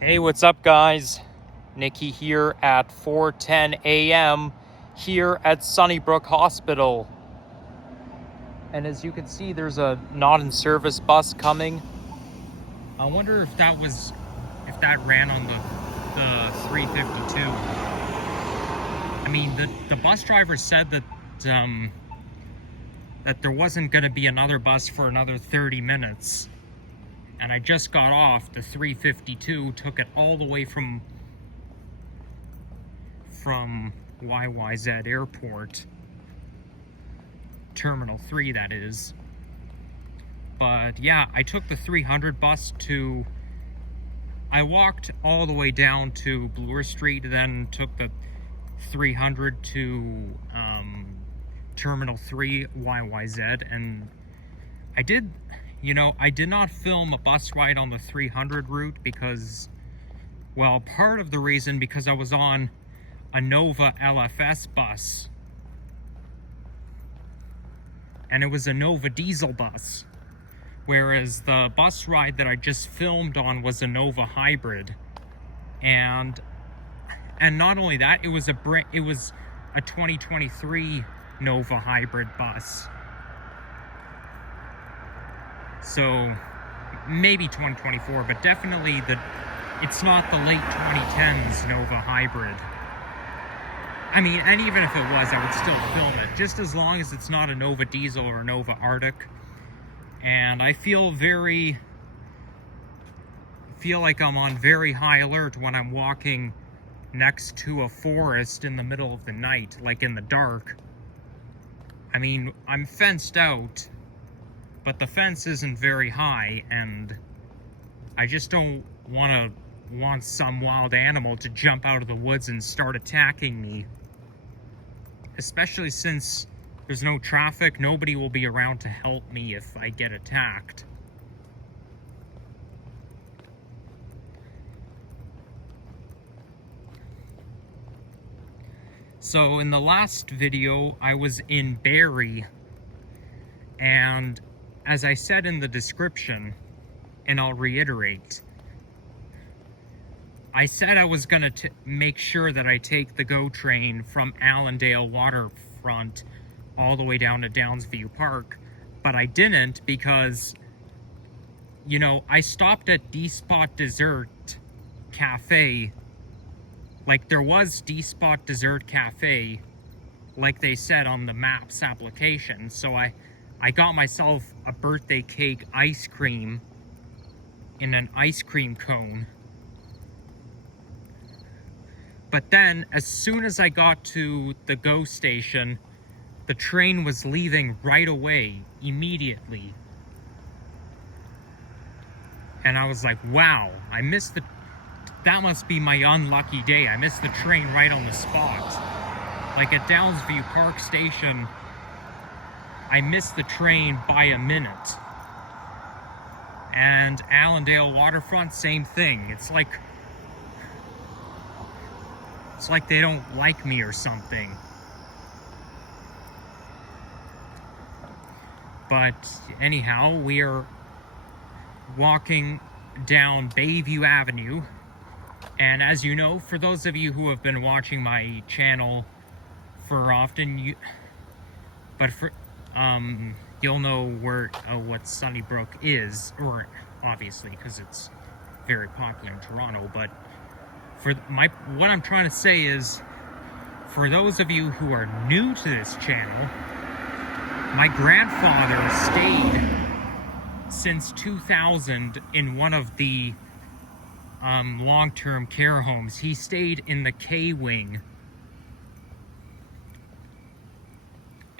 Hey, what's up, guys? Nikki here at 4:10 a.m. here at Sunnybrook Hospital. And as you can see, there's a not-in-service bus coming. I wonder if that ran on the 352. I mean, the bus driver said that that there wasn't going to be another bus for another 30 minutes. And I just got off the 352, took it all the way from YYZ Airport, Terminal 3 that is. But yeah, I took the 300 bus I walked all the way down to Bloor Street, then took the 300 to Terminal 3 YYZ, and I did not film a bus ride on the 300 route because, well, part of the reason because I was on a Nova LFS bus, and it was a Nova diesel bus, whereas the bus ride that I just filmed on was a Nova hybrid, and not only that, it was a 2023 Nova hybrid bus. So maybe 2024, but definitely it's not the late 2010s Nova hybrid. I mean, and even if it was, I would still film it, just as long as it's not a Nova diesel or a Nova Arctic. And I feel like I'm on very high alert when I'm walking next to a forest in the middle of the night, like in the dark. I mean, I'm fenced out, but the fence isn't very high, and I just don't want some wild animal to jump out of the woods and start attacking me. Especially since there's no traffic, nobody will be around to help me if I get attacked. So in the last video, I was in Barrie, and as I said in the description, and I'll reiterate, I said I was going to make sure that I take the GO train from Allendale Waterfront all the way down to Downsview Park, but I didn't because, I stopped at D-Spot Dessert Cafe. Like, there was D-Spot Dessert Cafe, like they said on the Maps application, so I got myself a birthday cake ice cream in an ice cream cone. But then, as soon as I got to the GO station, the train was leaving right away, immediately. And I was like, wow, that must be my unlucky day. I missed the train right on the spot. Like at Downsview Park Station, I missed the train by a minute. And Allendale Waterfront, same thing. It's like they don't like me or something. But anyhow, we are walking down Bayview Avenue. And as you know, for those of you who have been watching my channel for often, you'll know what Sunnybrook is, or obviously because it's very popular in Toronto. But what I'm trying to say is, for those of you who are new to this channel, my grandfather stayed since 2000 in one of the long-term care homes. He stayed in the K-Wing.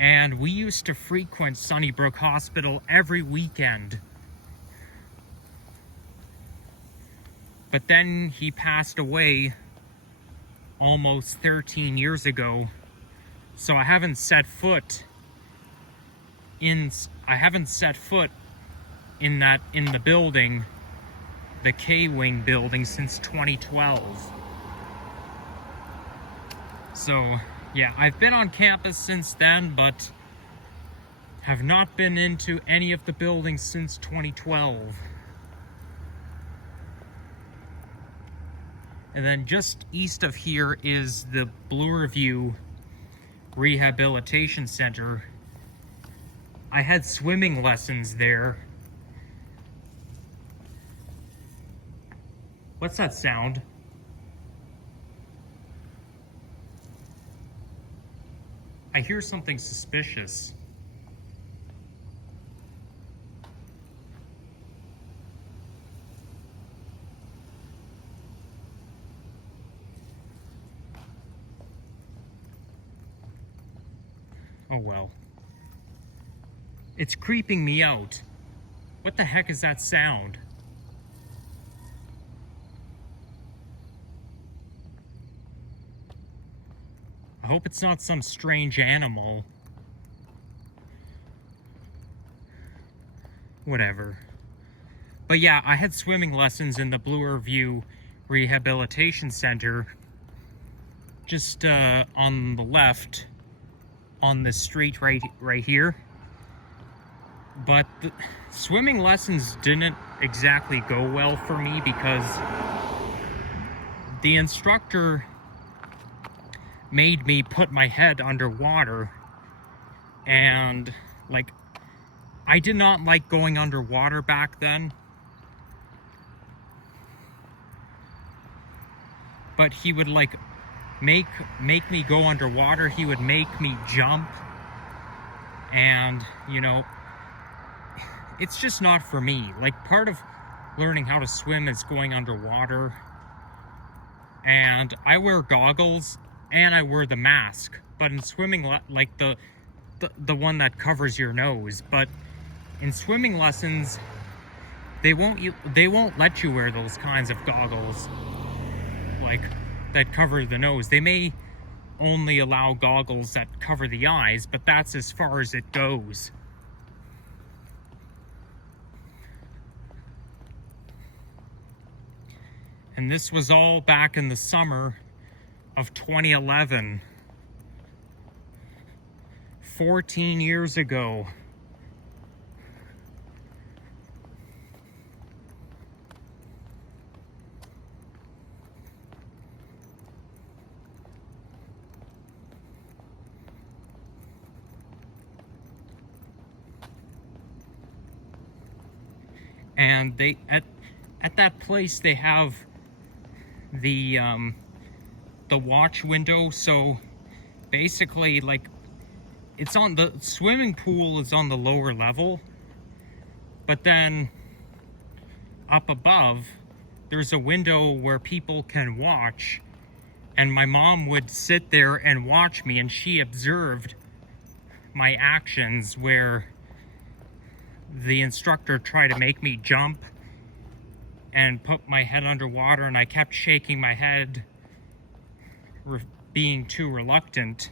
And we used to frequent Sunnybrook Hospital every weekend. But then he passed away almost 13 years ago. So I haven't set foot in the building, the K-Wing building, since 2012. So yeah, I've been on campus since then, but have not been into any of the buildings since 2012. And then just east of here is the Blue Review Rehabilitation Center. I had swimming lessons there. What's that sound? I hear something suspicious. Oh well. It's creeping me out. What the heck is that sound? I hope it's not some strange animal. Whatever. But yeah, I had swimming lessons in the Blue Review Rehabilitation Center. Just on the left, on the street right here. But the swimming lessons didn't exactly go well for me because the instructor made me put my head underwater, and like, I did not like going underwater back then, but he would like make me go underwater. He would make me jump, and you know, it's just not for me. Like, part of learning how to swim is going underwater, and I wear goggles and I wear the mask, but in swimming, like the one that covers your nose. But in swimming lessons, they won't let you wear those kinds of goggles, like that cover the nose. They may only allow goggles that cover the eyes, but that's as far as it goes. And this was all back in the summer of 2011, 14 years ago. And they at that place they have the watch window, so basically, like, it's on the swimming pool is on the lower level, but then up above there's a window where people can watch, and my mom would sit there and watch me, and she observed my actions where the instructor tried to make me jump and put my head underwater, and I kept shaking my head, being too reluctant.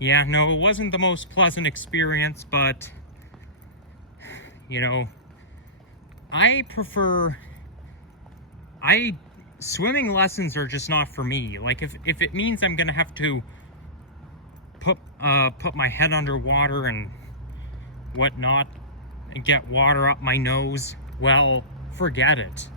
Yeah, no, it wasn't the most pleasant experience, but you know, swimming lessons are just not for me. Like, if it means I'm gonna have to put my head underwater and whatnot and get water up my nose, well, forget it.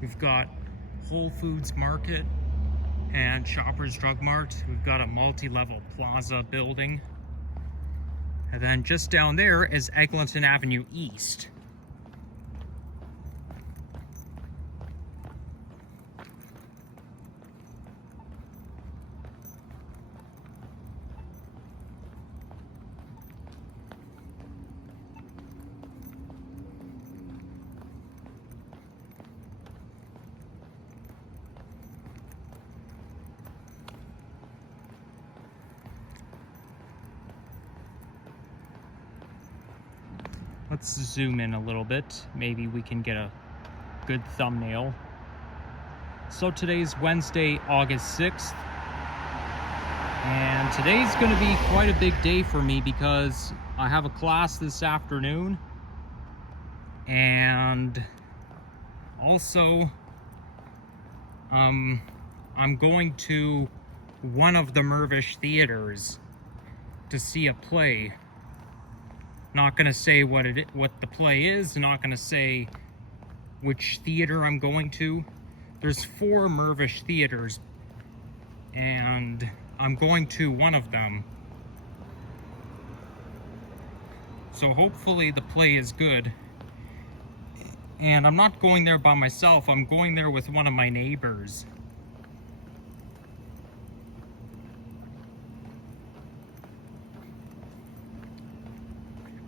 We've got Whole Foods Market and Shoppers Drug Mart. We've got a multi-level plaza building. And then just down there is Eglinton Avenue East. Let's zoom in a little bit. Maybe we can get a good thumbnail. So today's Wednesday, August 6th. And today's going to be quite a big day for me because I have a class this afternoon. And also, I'm going to one of the Mirvish theaters to see a play. Not going to say what the play is, not going to say which theater I'm going to. There's 4 Mirvish theaters, and I'm going to one of them. So hopefully the play is good. And I'm not going there by myself, I'm going there with one of my neighbors.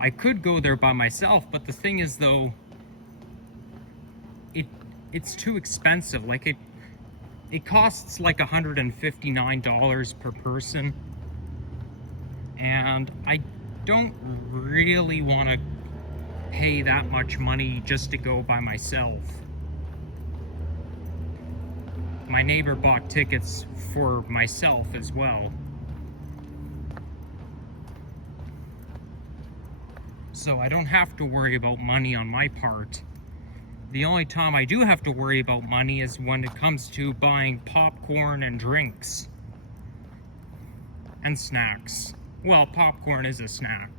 I could go there by myself, but the thing is though, it's too expensive. Like it costs like $159 per person. And I don't really want to pay that much money just to go by myself. My neighbor bought tickets for myself as well. So I don't have to worry about money on my part. The only time I do have to worry about money is when it comes to buying popcorn and drinks. And snacks. Well, popcorn is a snack.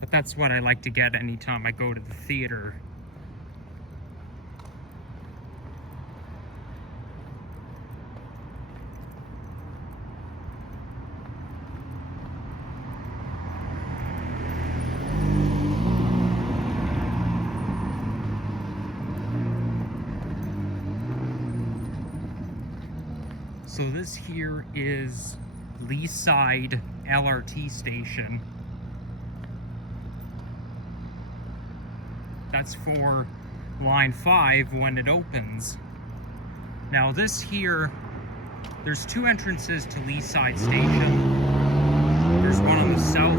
But that's what I like to get anytime I go to the theater. So this here is Leaside LRT station. That's for line 5 when it opens. Now this here, there's 2 entrances to Leaside station. There's one on the south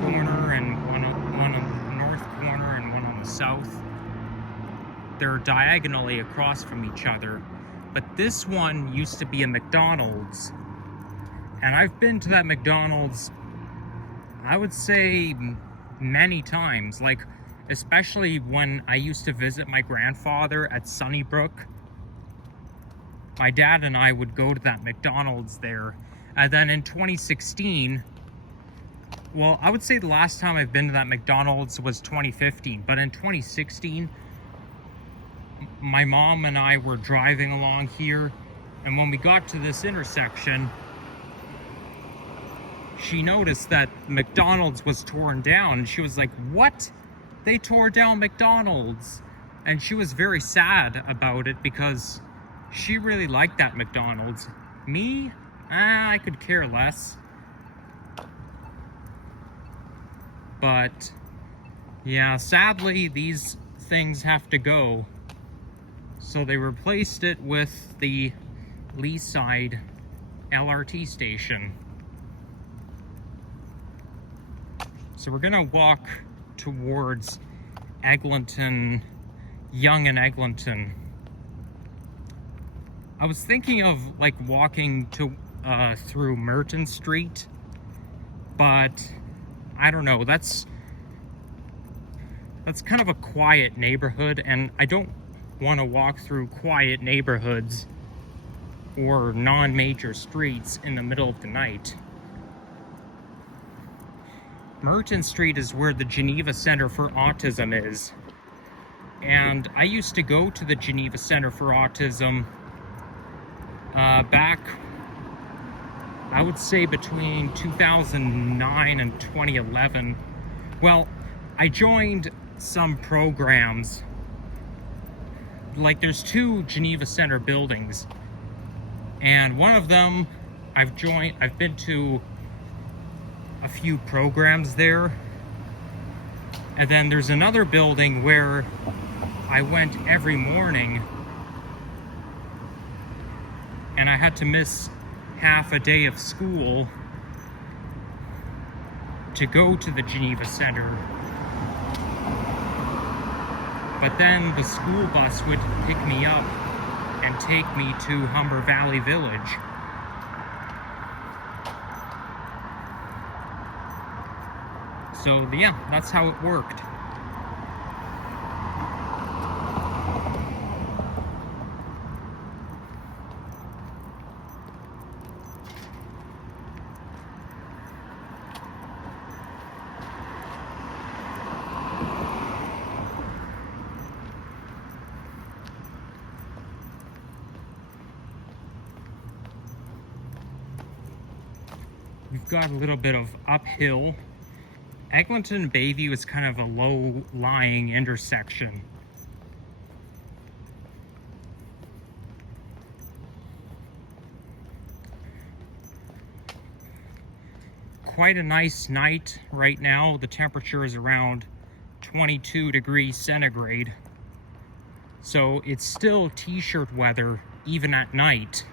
corner and one on the north corner and one on the south. They're diagonally across from each other. But this one used to be a McDonald's. And I've been to that McDonald's, I would say, many times. Like, especially when I used to visit my grandfather at Sunnybrook. My dad and I would go to that McDonald's there. And then in 2016, well, I would say the last time I've been to that McDonald's was 2015. But in 2016, my mom and I were driving along here, and when we got to this intersection, she noticed that McDonald's was torn down, and she was like, "What? They tore down McDonald's?" And she was very sad about it because she really liked that McDonald's. Me? I could care less. But yeah, sadly, these things have to go. So they replaced it with the Leaside LRT station. So we're gonna walk towards Eglinton, Yonge-Eglinton. I was thinking of like walking to through Merton Street, but I don't know. That's kind of a quiet neighborhood, and I don't want to walk through quiet neighborhoods or non-major streets in the middle of the night. Merton Street is where the Geneva Center for Autism is. And I used to go to the Geneva Center for Autism back, I would say between 2009 and 2011. Well, I joined some programs. Like, there's 2 Geneva Center buildings, and one of them I've been to a few programs there. And then there's another building where I went every morning, and I had to miss half a day of school to go to the Geneva Center. But then the school bus would pick me up and take me to Humber Valley Village. So yeah, that's how it worked. We've got a little bit of uphill. Eglinton and Bayview is kind of a low-lying intersection. Quite a nice night right now. The temperature is around 22 degrees centigrade. So it's still t-shirt weather even at night.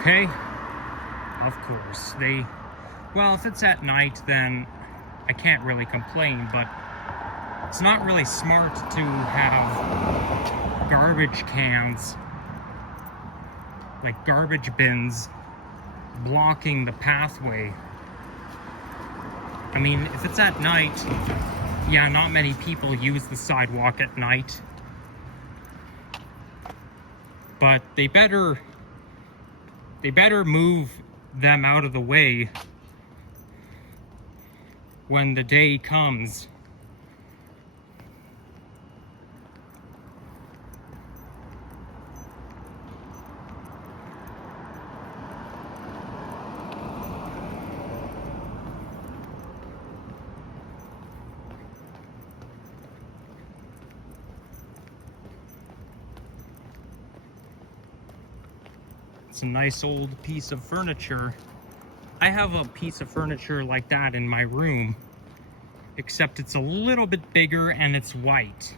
Okay, of course, well, if it's at night, then I can't really complain, but it's not really smart to have garbage cans, like garbage bins, blocking the pathway. I mean, if it's at night, yeah, not many people use the sidewalk at night, but they better move them out of the way when the day comes. It's a nice old piece of furniture. I have a piece of furniture like that in my room, except it's a little bit bigger and it's white.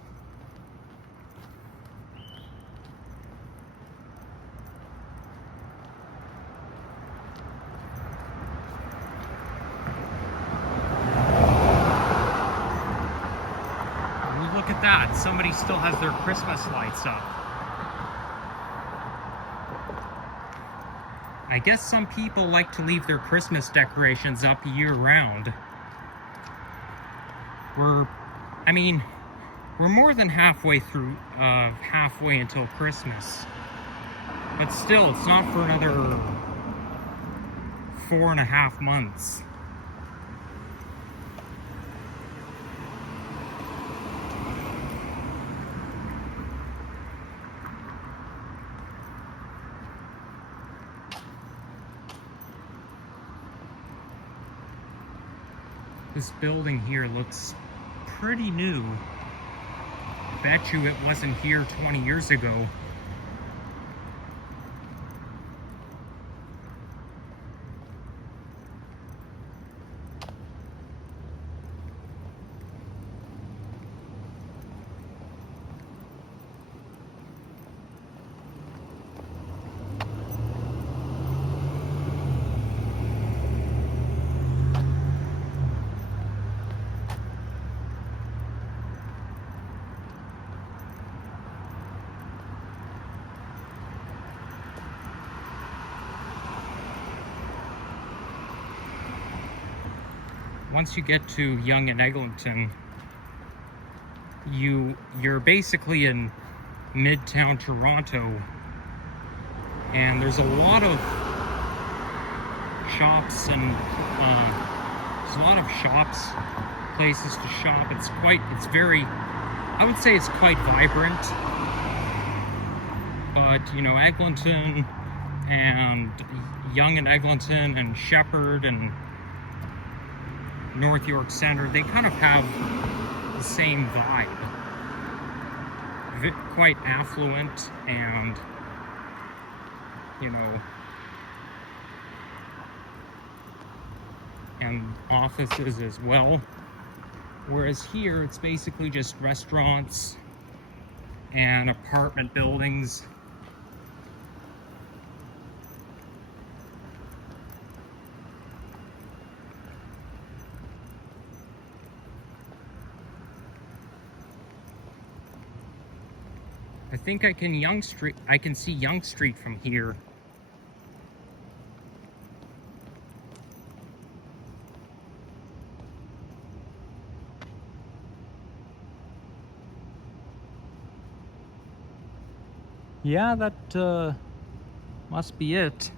Look at that, somebody still has their Christmas lights up. I guess some people like to leave their Christmas decorations up year-round. We're more than halfway until Christmas. But still, it's not for another 4.5 months. This building here looks pretty new. Bet you it wasn't here 20 years ago. Once you get to Yonge and Eglinton, you're basically in Midtown Toronto, and there's a lot of shops and places to shop. I would say it's quite vibrant. But you know, Eglinton and Yonge and Eglinton and Shepherd and North York Center, they kind of have the same vibe. Quite affluent and, you know, and offices as well. Whereas here, it's basically just restaurants and apartment buildings. I think I can see Yonge Street from here. Yeah, that must be it.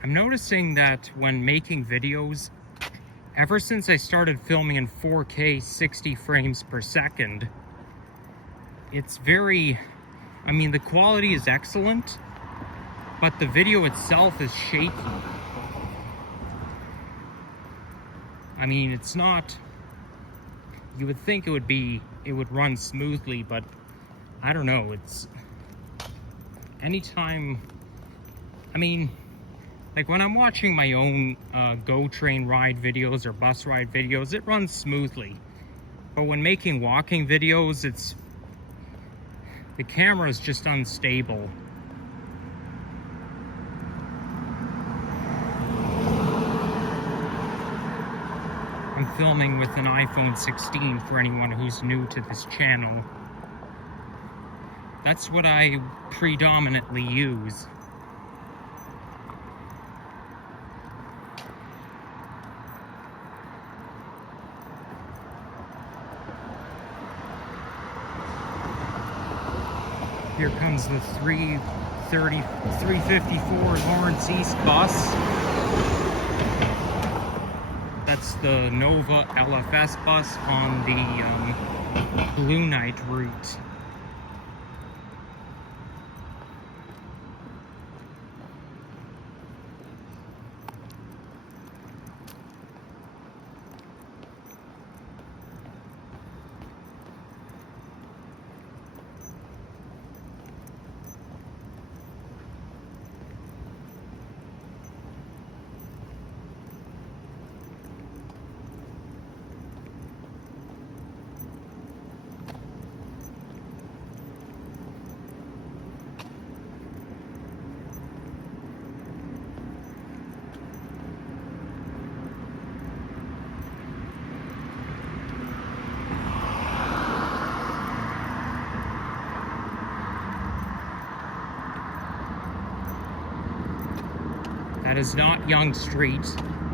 I'm noticing that when making videos, ever since I started filming in 4K 60 frames per second, it's very, I mean, the quality is excellent, but the video itself is shaky. I mean, it's not, you would think it would run smoothly, but I don't know, it's, anytime, I mean, like when I'm watching my own GO train ride videos or bus ride videos, it runs smoothly. But when making walking videos, the camera is just unstable. I'm filming with an iPhone 16 for anyone who's new to this channel. That's what I predominantly use. Here comes the 354 Lawrence East bus. That's the Nova LFS bus on the Blue Knight route. That is not Yonge Street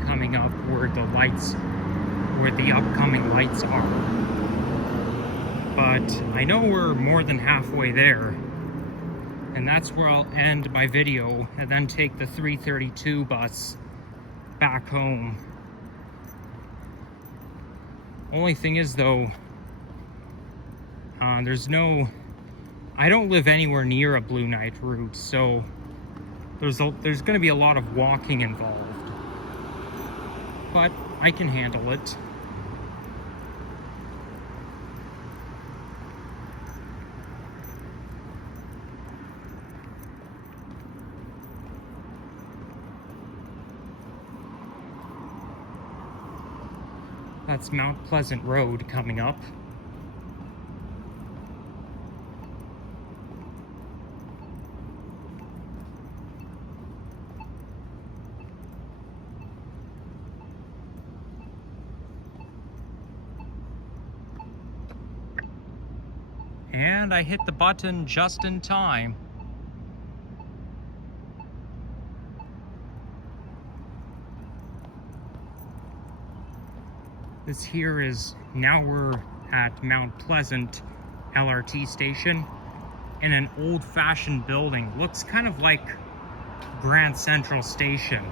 coming up where the upcoming lights are. But I know we're more than halfway there. And that's where I'll end my video and then take the 332 bus back home. Only thing is though, I don't live anywhere near a Blue Knight route, so there's going to be a lot of walking involved, but I can handle it. That's Mount Pleasant Road coming up. And I hit the button just in time. This here is, now we're at Mount Pleasant LRT station in an old-fashioned building. Looks kind of like Grand Central Station.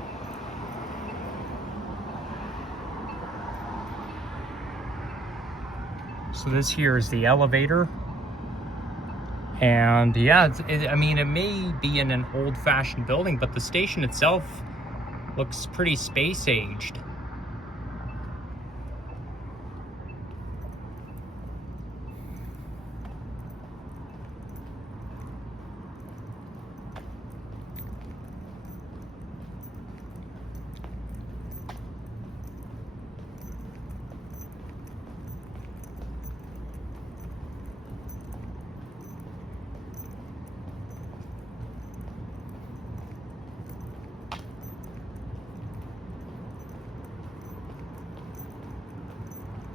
So this here is the elevator. And yeah, I mean, it may be in an old-fashioned building, but the station itself looks pretty space-aged.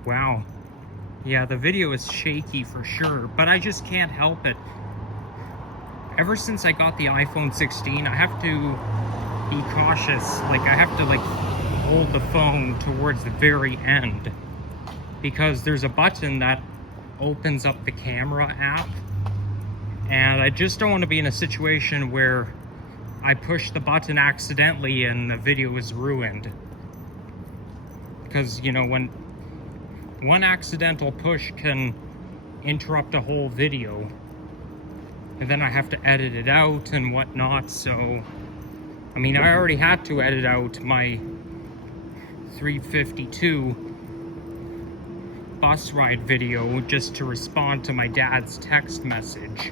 Wow. Yeah, the video is shaky for sure, but I just can't help it. Ever since I got the iPhone 16, I have to be cautious. Like, I have to, like, hold the phone towards the very end, because there's a button that opens up the camera app, and I just don't want to be in a situation where I push the button accidentally and the video is ruined. Because, you know, when one accidental push can interrupt a whole video, and then I have to edit it out and whatnot. So, I mean, I already had to edit out my 352 bus ride video just to respond to my dad's text message.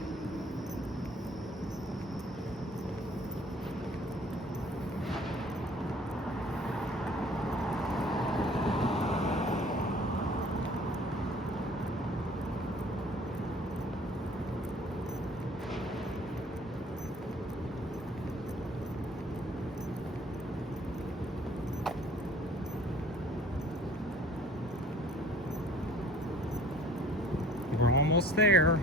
We're almost there.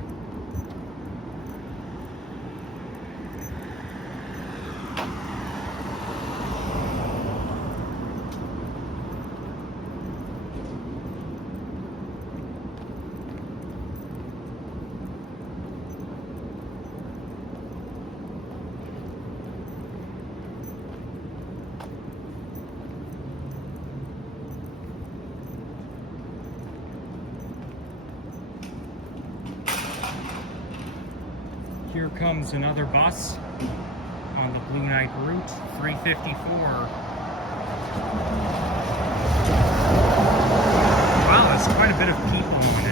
Here comes another bus on the Blue Knight route, 354. Wow, there's quite a bit of people on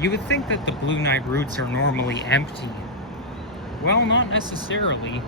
it. You would think that the Blue Knight routes are normally empty. Well, not necessarily.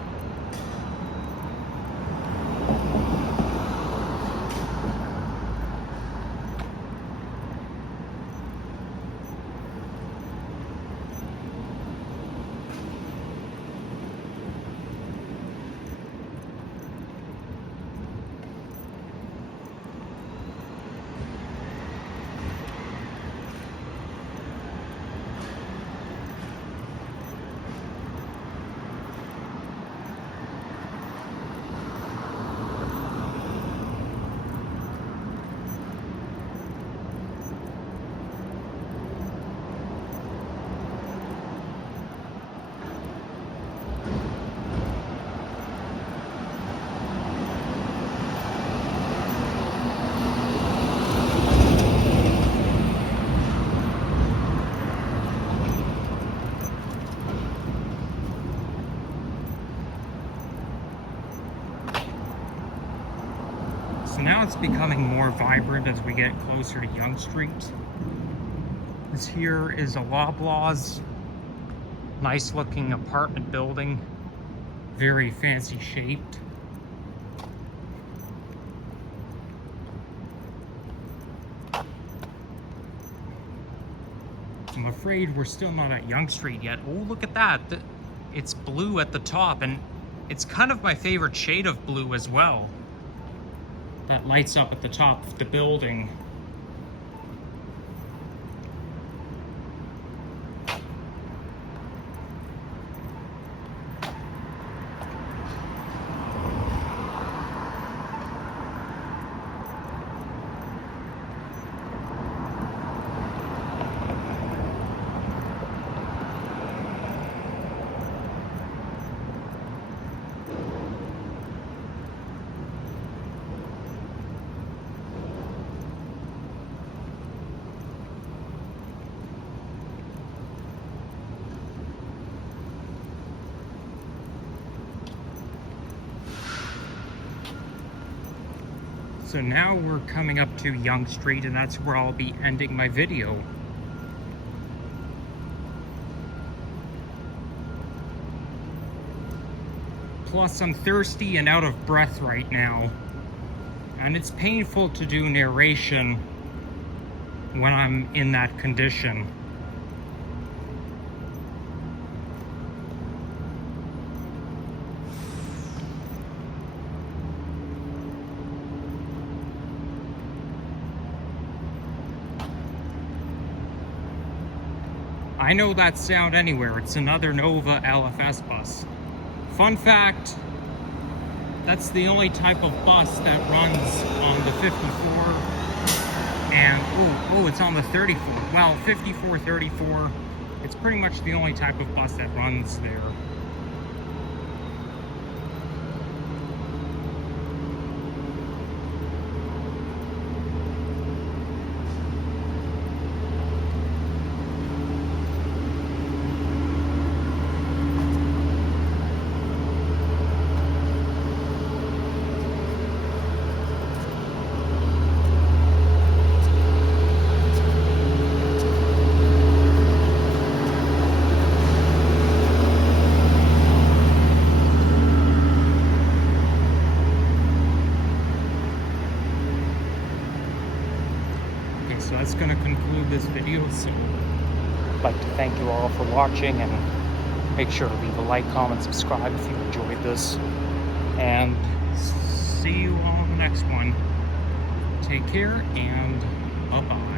So now it's becoming more vibrant as we get closer to Yonge Street. This here is a Loblaws. Nice looking apartment building. Very fancy shaped. I'm afraid we're still not at Yonge Street yet. Oh, look at that. It's blue at the top, and it's kind of my favorite shade of blue as well. That lights up at the top of the building. So now we're coming up to Yonge Street, and that's where I'll be ending my video. Plus, I'm thirsty and out of breath right now. And it's painful to do narration when I'm in that condition. I know that sound anywhere. It's another Nova LFS bus. Fun fact, that's the only type of bus that runs on the 54 and, oh, it's on the 34. Well, 54, 34, it's pretty much the only type of bus that runs there. So that's going to conclude this video. So I'd like to thank you all for watching, and make sure to leave a like, comment, subscribe if you enjoyed this, and see you all in the next one. Take care, and bye-bye.